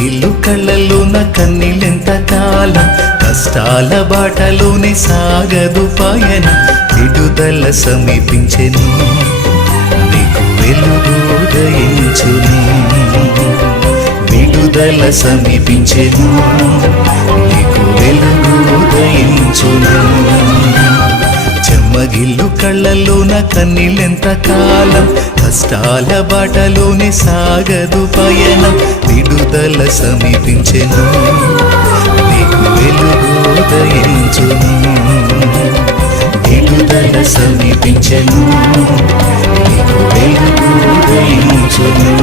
చెమ్మగిల్లు కళ్ళలోన కన్నీళ్ళెంత కాలం, కష్టాల బాటలోనే సాగదు పయనం, విడుదల సమీపించెను, నీకు వెలుగు ఉదయించును, విడుదల సమీపించెను, నీకు వెలుగు ఉదయించును. చెమ్మగిల్లు కళ్ళలోన కన్నీళ్ళెంత కాలం, కష్టాల బాటలోనే సాగదు పయనం, విడుదల సమీపించెను, నీకు వెలుగు ఉదయించును, విడుదల సమీపించెను, నీకు వెలుగు ఉదయించును.